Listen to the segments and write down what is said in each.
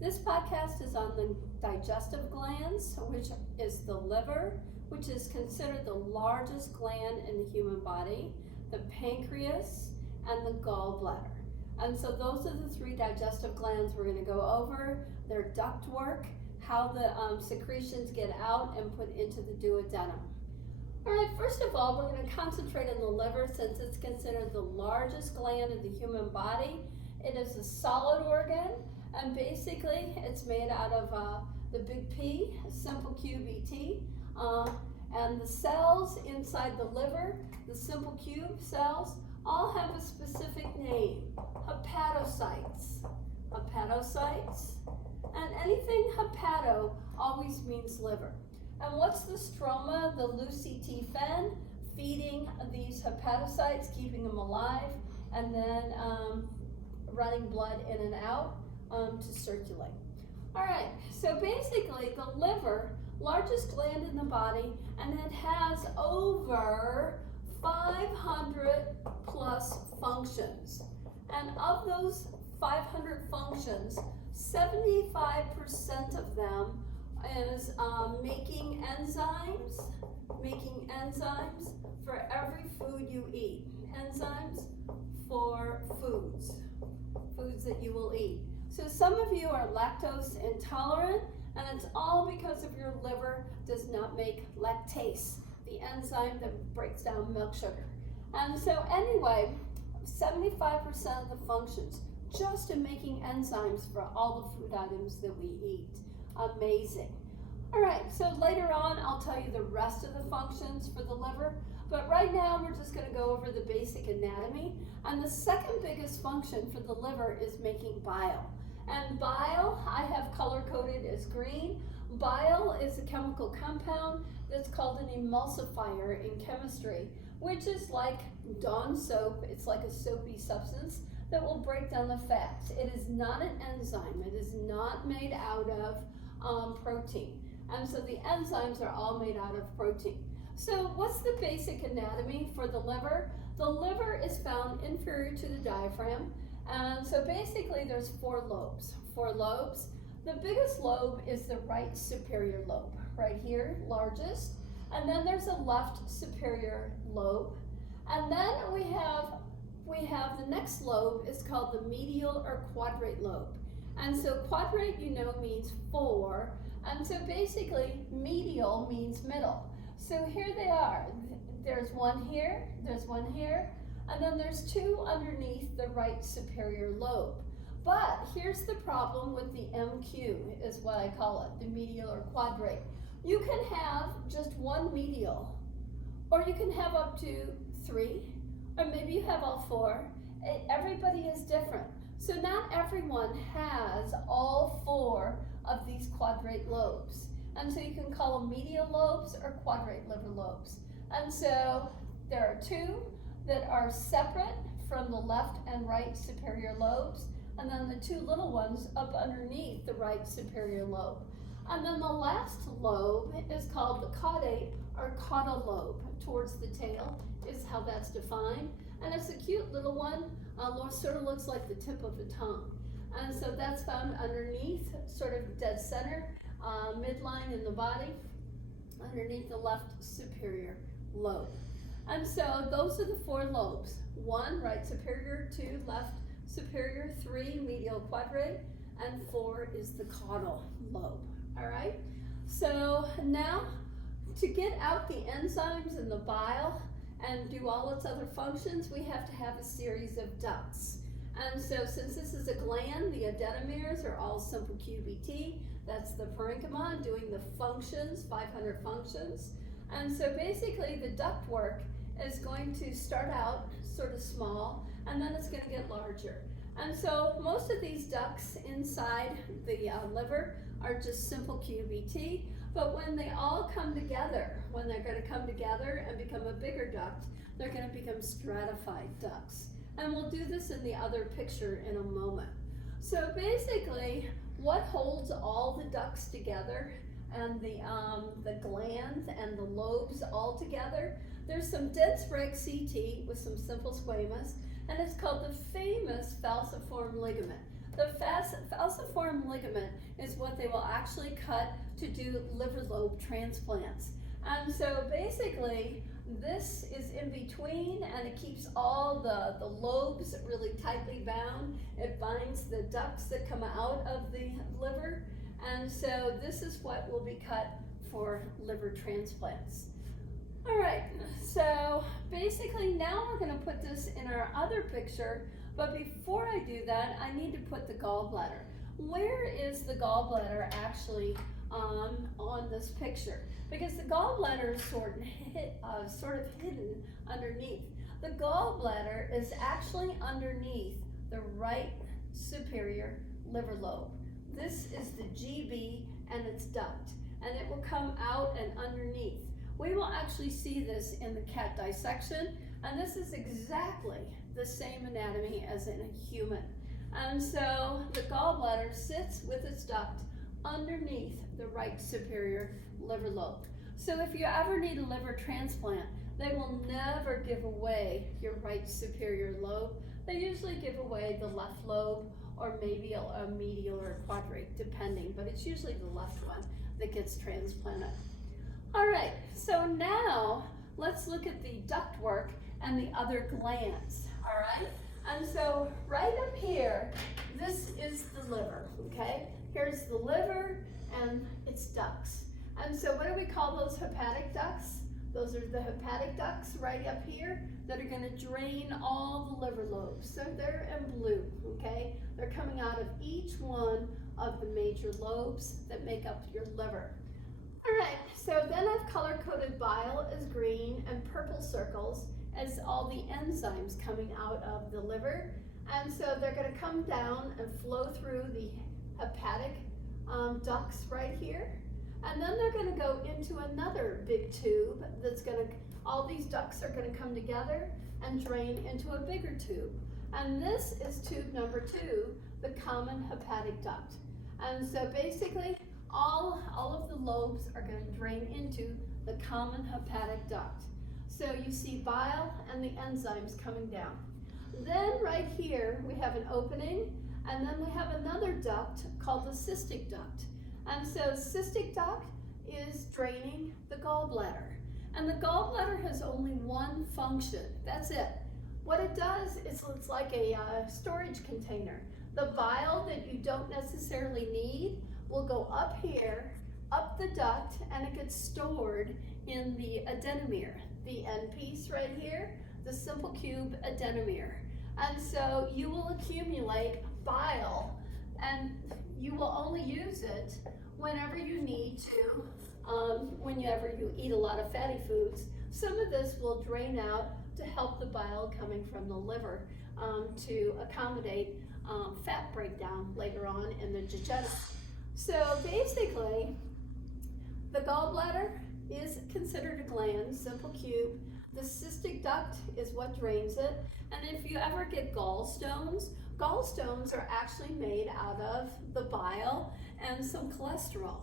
This podcast is on the digestive glands, which is the liver, which is considered the largest gland in the human body, the pancreas, and the gallbladder. And so those are the three digestive glands we're going to go over, their duct work, how the secretions get out and put into the duodenum. All right, first of all, we're going to concentrate on the liver since it's considered the largest gland in the human body. It is a solid organ, and basically it's made out of the big P, simple QBT, and the cells inside the liver, the simple cube cells, all have a specific name, hepatocytes. Hepatocytes, and anything hepato always means liver. And what's the stroma, the lucifer, feeding these hepatocytes, keeping them alive, and then running blood in and out to circulate. All right, so basically the liver, largest gland in the body, and it has over 500 plus functions. And of those 500 functions, 75% of them is making enzymes for every food you eat. Enzymes for foods that you will eat. So some of you are lactose intolerant, and it's all because of your liver does not make lactase, the enzyme that breaks down milk sugar. And so anyway, 75% of the functions just in making enzymes for all the food items that we eat. Amazing. All right, so later on I'll tell you the rest of the functions for the liver, but right now we're just going to go over the basic anatomy. And the second biggest function for the liver is making bile. And bile, I have color coded as green. Bile is a chemical compound that's called an emulsifier in chemistry, which is like Dawn soap. It's like a soapy substance that will break down the fats. It is not an enzyme. It is not made out of protein. And so the enzymes are all made out of protein. So what's the basic anatomy for the liver? The liver is found inferior to the diaphragm. And so basically there's four lobes. The biggest lobe is the right superior lobe, right here, largest. And then there's a left superior lobe. And then we have the next lobe is called the medial or quadrate lobe. And so quadrate, means four. And so basically medial means middle. So here they are. There's one here, and then there's two underneath the right superior lobe. But here's the problem with the MQ, is what I call it, the medial or quadrate. You can have just one medial, or you can have up to three, or maybe you have all four. Everybody is different. So not everyone has all four of these quadrate lobes. And so you can call them medial lobes or quadrate liver lobes. And so there are two that are separate from the left and right superior lobes, and then the two little ones up underneath the right superior lobe. And then the last lobe is called the caudate or caudal lobe. Towards the tail is how that's defined. And it's a cute little one, sort of looks like the tip of a tongue. And so that's found underneath, sort of dead center, midline in the body, underneath the left superior lobe. And so those are the four lobes. 1, right superior, 2, left superior, 3, medial quadrate, and 4 is the caudal lobe. All right? So now to get out the enzymes and the bile and do all its other functions, we have to have a series of ducts. And so since this is a gland, the adenomers are all simple QBT. That's the parenchyma doing the functions, 500 functions. And so basically the duct work is going to start out sort of small, and then it's going to get larger. And so most of these ducts inside the liver are just simple QBT, but when they all come together, when they're going to come together and become a bigger duct, they're going to become stratified ducts. And we'll do this in the other picture in a moment. So basically, what holds all the ducts together and the glands and the lobes all together? There's some dense reg CT with some simple squamous, and it's called the famous falciform ligament. The falciform ligament what they will actually cut to do liver lobe transplants. And so basically, this is in between, and it keeps all the lobes really tightly bound. It binds the ducts that come out of the liver. And so this is what will be cut for liver transplants. All right, so basically now we're going to put this in our other picture, but before I do that, I need to put the gallbladder. Where is the gallbladder actually on this picture? Because the gallbladder is sort of hidden underneath. The gallbladder is actually underneath the right superior liver lobe. This is the GB and its duct, and it will come out and underneath. We will actually see this in the cat dissection, and this is exactly the same anatomy as in a human. And so the gallbladder sits with its duct underneath the right superior liver lobe. So if you ever need a liver transplant, they will never give away your right superior lobe. They usually give away the left lobe, or maybe a medial or a quadrate, depending, but it's usually the left one that gets transplanted. All right, so now let's look at the ductwork and the other glands, all right? And so right up here, this is the liver, okay? Here's the liver and its ducts. And so what do we call those hepatic ducts? Those are the hepatic ducts right up here that are going to drain all the liver lobes. So they're in blue, okay? They're coming out of each one of the major lobes that make up your liver. All right, so then I've color-coded bile as green and purple circles as all the enzymes coming out of the liver. And so they're going to come down and flow through the hepatic ducts right here. And then they're going to go into another big tube that's going to, all these ducts are going to come together and drain into a bigger tube. And this is tube number 2, the common hepatic duct. And so basically, all of the lobes are going to drain into the common hepatic duct. So you see bile and the enzymes coming down. Then right here, we have an opening, and then we have another duct called the cystic duct. And so cystic duct is draining the gallbladder. And the gallbladder has only one function. That's it. What it does is it's like a storage container. The bile that you don't necessarily need will go up here, up the duct, and it gets stored in the adenomere, the end piece right here, the simple cube adenomere. And so you will accumulate bile, and you will only use it whenever you need to, whenever you eat a lot of fatty foods. Some of this will drain out to help the bile coming from the liver to accommodate fat breakdown later on in the jejunum. So basically, the gallbladder is considered a gland, simple cube. The cystic duct is what drains it. And if you ever get gallstones are actually made out of the bile and some cholesterol.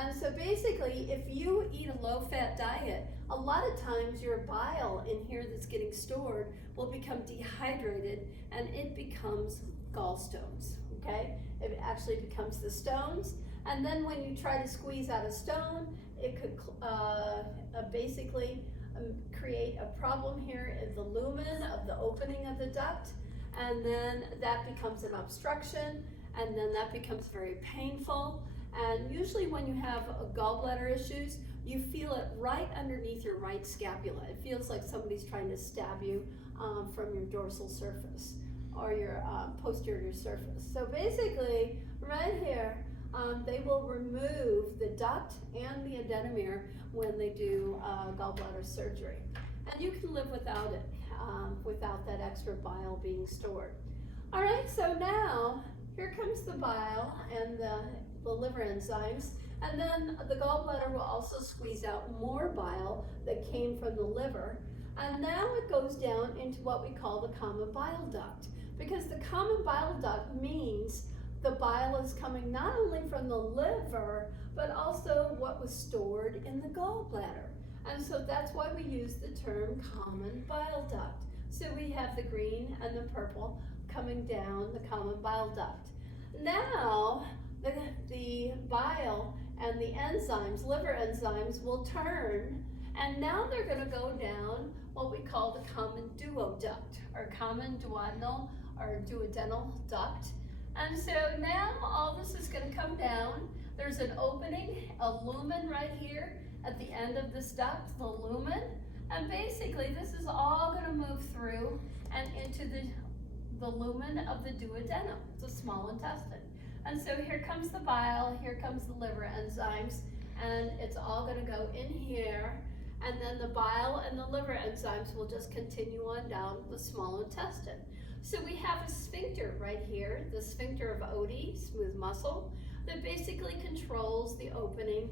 And so basically, if you eat a low-fat diet, a lot of times your bile in here that's getting stored will become dehydrated, and it becomes gallstones, okay? It actually becomes the stones. And then when you try to squeeze out a stone, it could basically create a problem here in the lumen of the opening of the duct, and then that becomes an obstruction, and then that becomes very painful. And usually when you have gallbladder issues, you feel it right underneath your right scapula. It feels like somebody's trying to stab you from your dorsal surface or your posterior surface. So basically, right here, they will remove the duct and the adenomere when they do gallbladder surgery. And you can live without it, without that extra bile being stored. All right, so now here comes the bile and the liver enzymes, and then the gallbladder will also squeeze out more bile that came from the liver, and now it goes down into what we call the common bile duct, because the common bile duct means the bile is coming not only from the liver, but also what was stored in the gallbladder. And so that's why we use the term common bile duct. So we have the green and the purple coming down the common bile duct. Now, the bile and the enzymes, liver enzymes, will turn, and now they're going to go down what we call the common duoduct, or common duodenal or duodenal duct. And so now all this is going to come down. There's an opening, a lumen right here at the end of this duct, the lumen. And basically this is all going to move through and into the lumen of the duodenum, the small intestine. And so here comes the bile, here comes the liver enzymes, and it's all going to go in here. And then the bile and the liver enzymes will just continue on down the small intestine. So we have a sphincter right here, the sphincter of Oddi, smooth muscle, that basically controls the opening,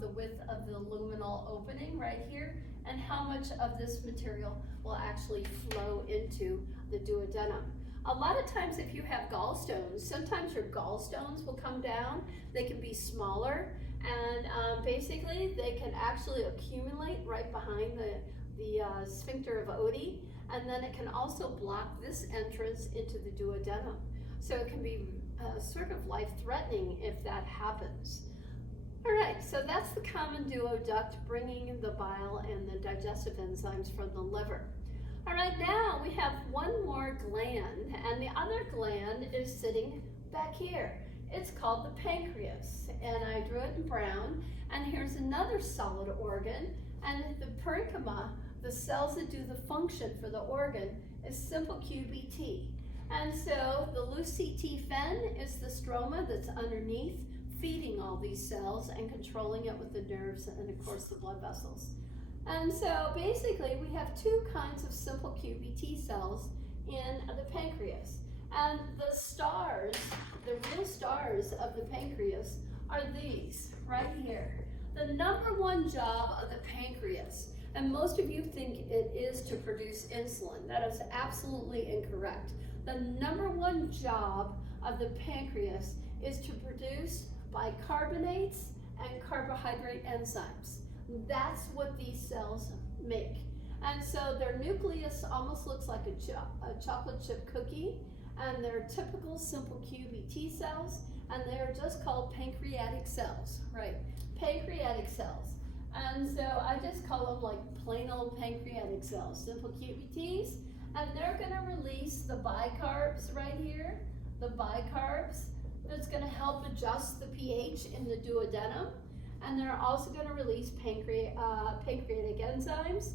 the width of the luminal opening right here, and how much of this material will actually flow into the duodenum. A lot of times if you have gallstones, sometimes your gallstones will come down. They can be smaller, and basically they can actually accumulate right behind the sphincter of Oddi, and then it can also block this entrance into the duodenum. So it can be sort of life-threatening if that happens. All right, so that's the common duoduct, bringing the bile and the digestive enzymes from the liver. All right, now we have one more gland, and the other gland is sitting back here. It's called the pancreas, and I drew it in brown. And here's another solid organ, and the parenchyma, the cells that do the function for the organ, is simple QBT. And so the loose CT fen is the stroma that's underneath, feeding all these cells and controlling it with the nerves and of course the blood vessels. And so basically we have two kinds of simple QBT cells in the pancreas. And the stars, the real stars of the pancreas, are these right here. The number one job of the pancreas, and most of you think it is to produce insulin. That is absolutely incorrect. The number one job of the pancreas is to produce bicarbonates and carbohydrate enzymes. That's what these cells make. And so their nucleus almost looks like a chocolate chip cookie, and they're typical simple QBT cells, and they're just called pancreatic cells, right? Pancreatic cells. And so I just call them like plain old pancreatic cells, simple QBTs, and they're gonna release the bicarbs right here, the bicarbs that's gonna help adjust the pH in the duodenum, and they're also gonna release pancreatic enzymes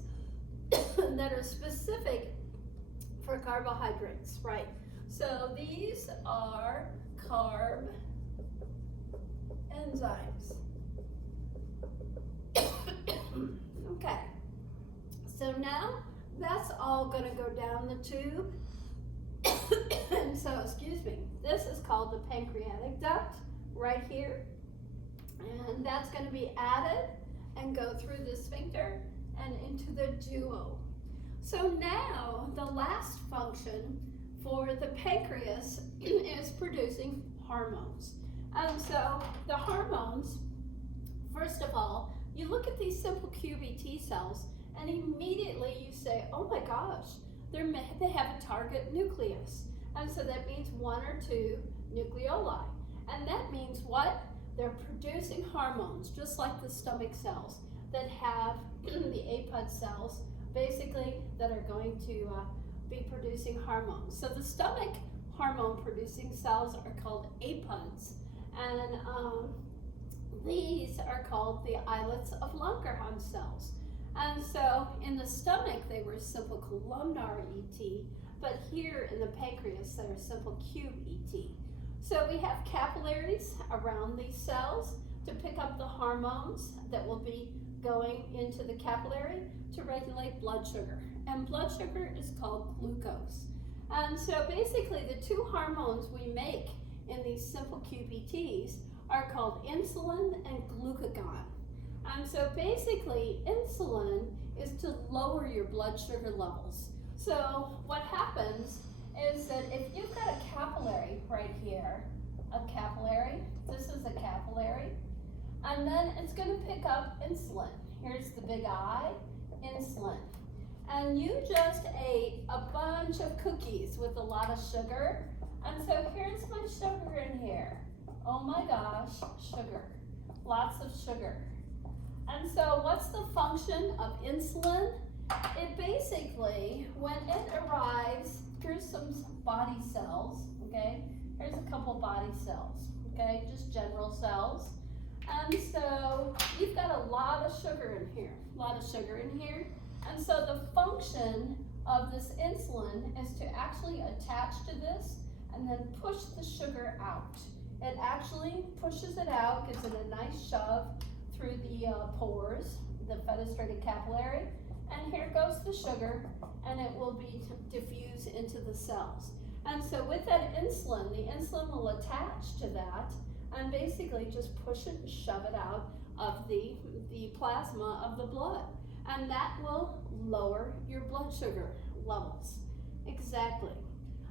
that are specific for carbohydrates, right? So these are carb enzymes. Okay, so now that's all going to go down the tube. And so, excuse me, this is called the pancreatic duct right here. And that's going to be added and go through the sphincter and into the duo. So now the last function for the pancreas is producing hormones. And so the hormones, first of all, you look at these simple QBT cells and immediately you say, oh my gosh, they have a target nucleus. And so that means one or two nucleoli. And that means what? They're producing hormones, just like the stomach cells that have the APUD cells, basically, that are going to be producing hormones. So the stomach hormone producing cells are called APUDs, and these are called the islets of Langerhans cells. And so in the stomach they were simple columnar ET, but here in the pancreas they're simple cube ET. So we have capillaries around these cells to pick up the hormones that will be going into the capillary to regulate blood sugar. And blood sugar is called glucose. And so basically the two hormones we make in these simple QBTs are called insulin and glucagon. And so basically insulin is to lower your blood sugar levels. So what happens is that if you've got a capillary right here, this is a capillary, and then it's going to pick up insulin. Here's the big I, insulin. And you just ate a bunch of cookies with a lot of sugar, and so here's my sugar in here. Oh my gosh, sugar. Lots of sugar. And so what's the function of insulin? It basically, when it arrives, here's some body cells, okay? Here's a couple body cells, okay? Just general cells. And so you've got a lot of sugar in here, And so the function of this insulin is to actually attach to this and then push the sugar out. It actually pushes it out, gives it a nice shove through the pores, the fenestrated capillary, and here goes the sugar, and it will be diffused into the cells. And so with that insulin, the insulin will attach to that and basically just push it and shove it out of the plasma of the blood. And that will lower your blood sugar levels. Exactly.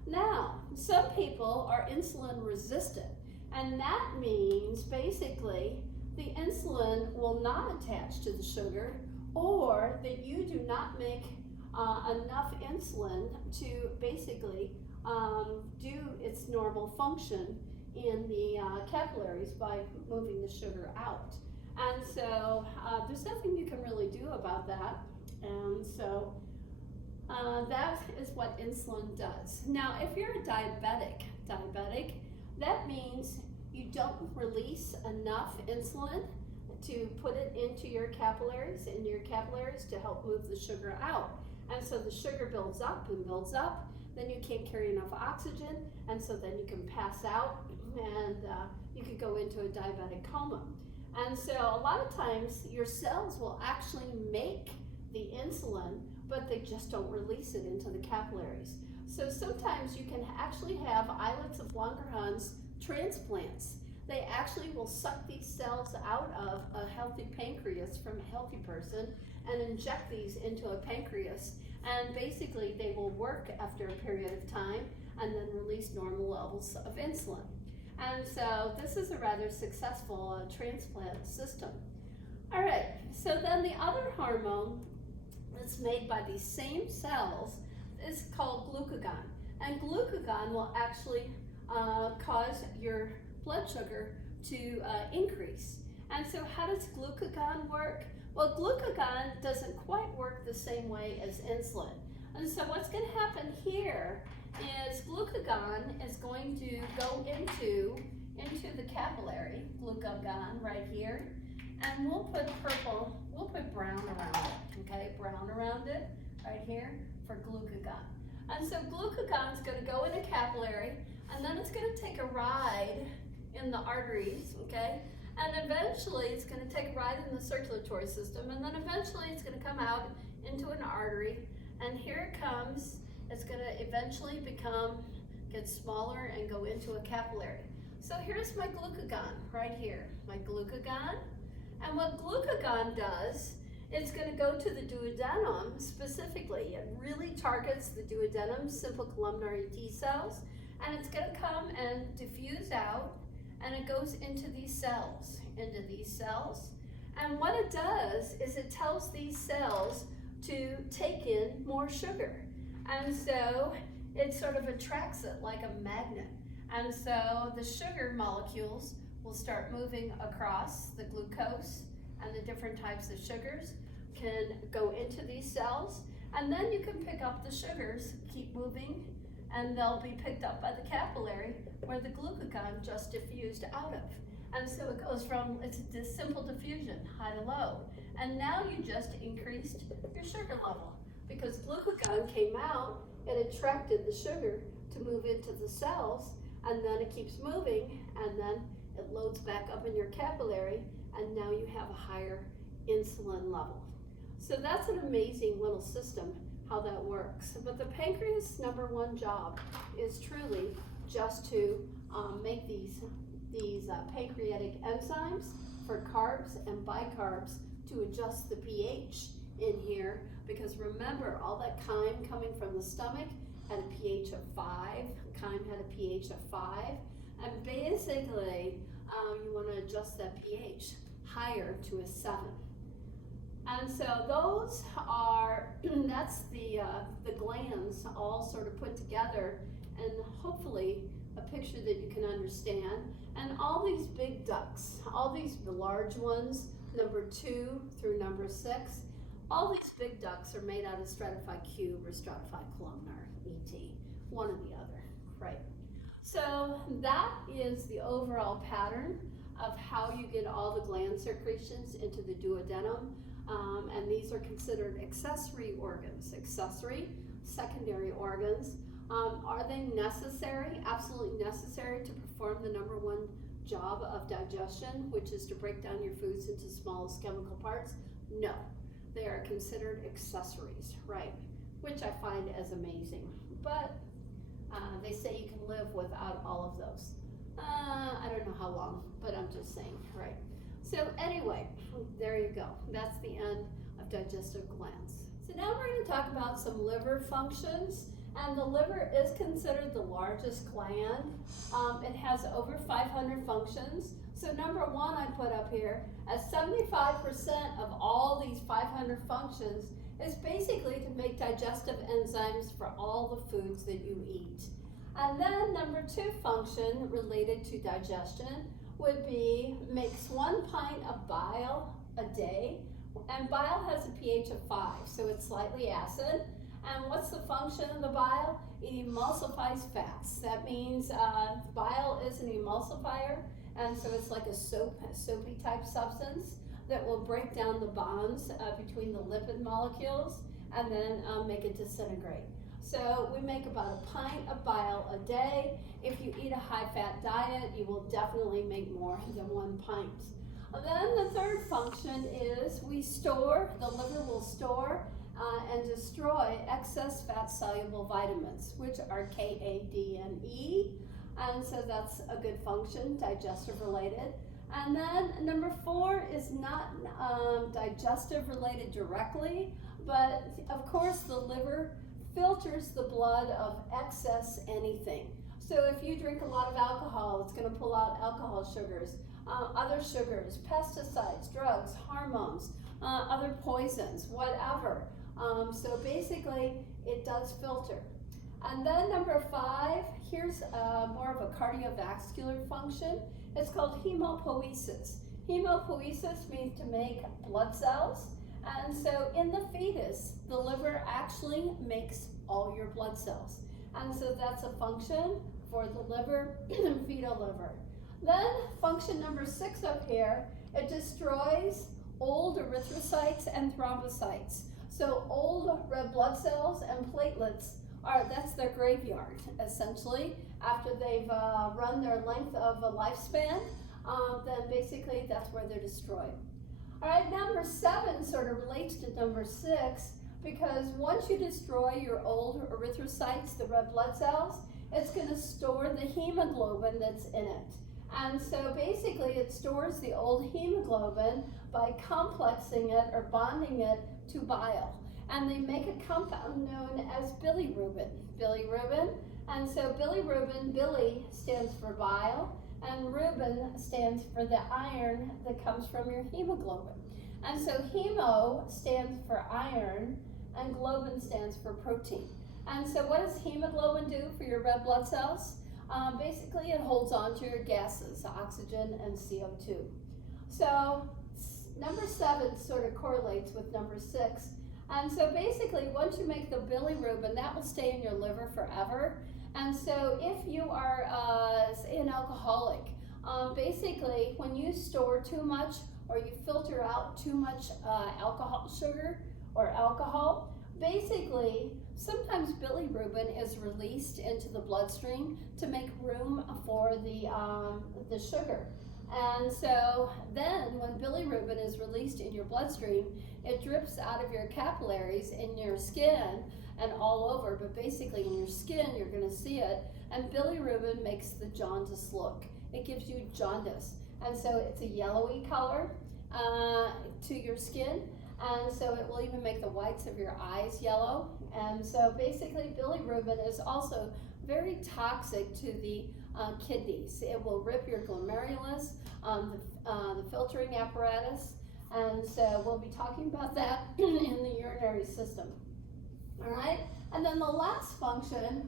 Now, some people are insulin resistant, and that means basically the insulin will not attach to the sugar, or that you do not make enough insulin to basically do its normal function in the capillaries by moving the sugar out. And so there's nothing you can really do about that. And so that is what insulin does. Now, if you're a diabetic, that means you don't release enough insulin to put it into your capillaries, to help move the sugar out. And so the sugar builds up and builds up, then you can't carry enough oxygen, and so then you can pass out, and you could go into a diabetic coma. And so a lot of times your cells will actually make the insulin, but they just don't release it into the capillaries. So sometimes you can actually have islets of Langerhans transplants. They actually will suck these cells out of a healthy pancreas from a healthy person and inject these into a pancreas. And basically they will work after a period of time and then release normal levels of insulin. And so this is a rather successful transplant system. All right, so then the other hormone that's made by these same cells is called glucagon. And glucagon will actually cause your blood sugar to increase. And so how does glucagon work? Well, glucagon doesn't quite work the same way as insulin. And so what's going to happen here is glucagon is going to go into the capillary, glucagon right here, and we'll put brown around it, okay? Brown around it right here for glucagon. And so glucagon is going to go in a capillary, and then it's going to take a ride in the arteries, okay? And eventually it's going to take a ride in the circulatory system, and then eventually it's going to come out into an artery, and here it comes. It's going to eventually get smaller and go into a capillary. So here's my glucagon right here, my glucagon. And what glucagon does, it's going to go to the duodenum specifically. It really targets the duodenum, simple columnar T cells, and it's going to come and diffuse out, and it goes into these cells, And what it does is it tells these cells to take in more sugar. And so it sort of attracts it like a magnet. And so the sugar molecules will start moving across the glucose, and the different types of sugars can go into these cells. And then you can pick up the sugars, keep moving, and they'll be picked up by the capillary where the glucagon just diffused out of. And so it goes from, it's this simple diffusion, high to low. And now you just increased your sugar level because glucagon came out, it attracted the sugar to move into the cells, and then it keeps moving, and then it loads back up in your capillary, and now you have a higher insulin level. So that's an amazing little system, how that works. But the pancreas' number one job is truly just to make these pancreatic enzymes for carbs and bicarbs to adjust the pH in here, because remember, all that chyme coming from the stomach had a pH of 5, chyme had a pH of 5, and basically you want to adjust that pH higher to a 7. And so those are, that's the glands all sort of put together, and hopefully a picture that you can understand. And all these big ducts, all these large ones, number 2 through number 6, all these big ducts are made out of stratified cube or stratified columnar, ET, one or the other, right? So that is the overall pattern of how you get all the gland secretions into the duodenum, and these are considered accessory organs. Accessory, secondary organs. Are they necessary? Absolutely necessary to perform the number one job of digestion, which is to break down your foods into smallest chemical parts? No. They are considered accessories, right? Which I find as amazing. But they say you can live without all of those. I don't know how long, but I'm just saying, right? So anyway, there you go. That's the end of digestive glands. So now we're going to talk about some liver functions. And the liver is considered the largest gland. It has over 500 functions. So number 1 I put up here, as 75% of all these 500 functions is basically to make digestive enzymes for all the foods that you eat. And then number 2 function related to digestion would be makes 1 pint of bile a day. And bile has a pH of 5, so it's slightly acid. And what's the function of the bile? It emulsifies fats. That means bile is an emulsifier, and so it's like a soapy type substance that will break down the bonds between the lipid molecules and then make it disintegrate. So we make about a pint of bile a day. If you eat a high-fat diet, you will definitely make more than 1 pint. And then the third function is the liver will store and destroy excess fat-soluble vitamins, which are K, A, D, and E. And so that's a good function, digestive related. And then number 4 is not digestive related directly, but of course the liver filters the blood of excess anything. So if you drink a lot of alcohol, it's going to pull out alcohol sugars, other sugars, pesticides, drugs, hormones, other poisons, whatever. So basically, it does filter. And then number 5, here's more of a cardiovascular function. It's called hemopoiesis. Hemopoiesis means to make blood cells. And so in the fetus, the liver actually makes all your blood cells. And so that's a function for the liver, fetal liver. Then function number 6 up here, it destroys old erythrocytes and thrombocytes. So old red blood cells and platelets that's their graveyard, essentially. After they've run their length of a lifespan, then basically that's where they're destroyed. All right, number 7 sort of relates to number 6, because once you destroy your old erythrocytes, the red blood cells, it's going to store the hemoglobin that's in it. And so basically it stores the old hemoglobin by complexing it or bonding it to bile. And they make a compound known as bilirubin. Bilirubin. And so bilirubin, Billy stands for bile, and Rubin stands for the iron that comes from your hemoglobin. And so hemo stands for iron, and globin stands for protein. And so what does hemoglobin do for your red blood cells? Basically, it holds on to your gases, oxygen and CO2. So number 7 sort of correlates with number 6. And so basically, once you make the bilirubin, that will stay in your liver forever. And so if you are, say, an alcoholic, basically, when you store too much or you filter out too much alcohol sugar or alcohol, basically, sometimes bilirubin is released into the bloodstream to make room for the sugar. And so then when bilirubin is released in your bloodstream, it drips out of your capillaries in your skin and all over, but basically in your skin you're going to see it, and bilirubin makes the jaundice look. It gives you jaundice, and so it's a yellowy color to your skin, and so it will even make the whites of your eyes yellow. And so basically bilirubin is also very toxic to the kidneys. It will rip your glomerulus, the filtering apparatus, and so we'll be talking about that in the urinary system. All right, and then the last function,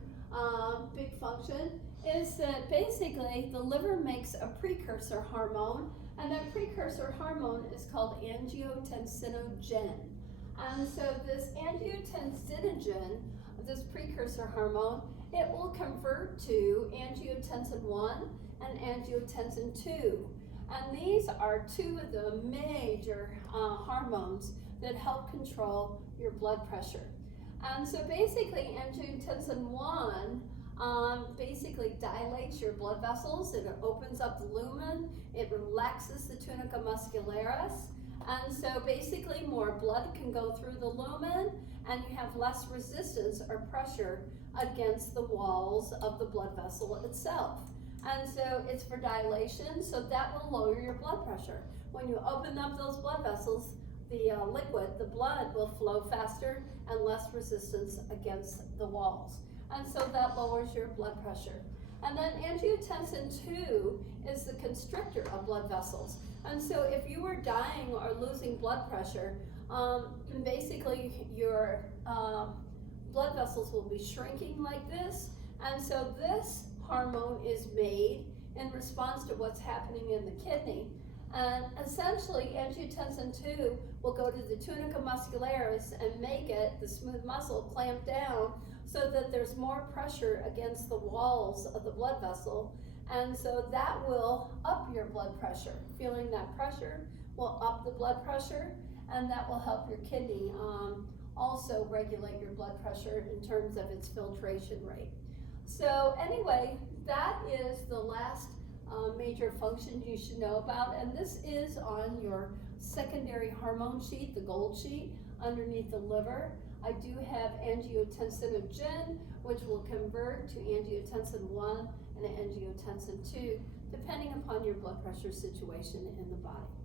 big function, is that basically the liver makes a precursor hormone, and that precursor hormone is called angiotensinogen. And so this angiotensinogen, this precursor hormone, it will convert to angiotensin 1 and angiotensin 2. And these are two of the major hormones that help control your blood pressure. And so basically angiotensin 1 basically dilates your blood vessels. It opens up the lumen. It relaxes the tunica muscularis. And so basically more blood can go through the lumen and you have less resistance or pressure against the walls of the blood vessel itself. And so it's for dilation, so that will lower your blood pressure. When you open up those blood vessels, the liquid, the blood will flow faster and less resistance against the walls. And so that lowers your blood pressure. And then angiotensin 2 is the constrictor of blood vessels. And so if you were dying or losing blood pressure, basically your blood vessels will be shrinking like this. And so this hormone is made in response to what's happening in the kidney. And essentially angiotensin 2 will go to the tunica muscularis and make it, the smooth muscle, clamp down so that there's more pressure against the walls of the blood vessel. And so that will up your blood pressure. Feeling that pressure will up the blood pressure, and that will help your kidney also regulate your blood pressure in terms of its filtration rate. So anyway, that is the last major function you should know about, and this is on your secondary hormone sheet, the gold sheet, underneath the liver. I do have angiotensinogen, which will convert to angiotensin 1 and angiotensin 2, depending upon your blood pressure situation in the body.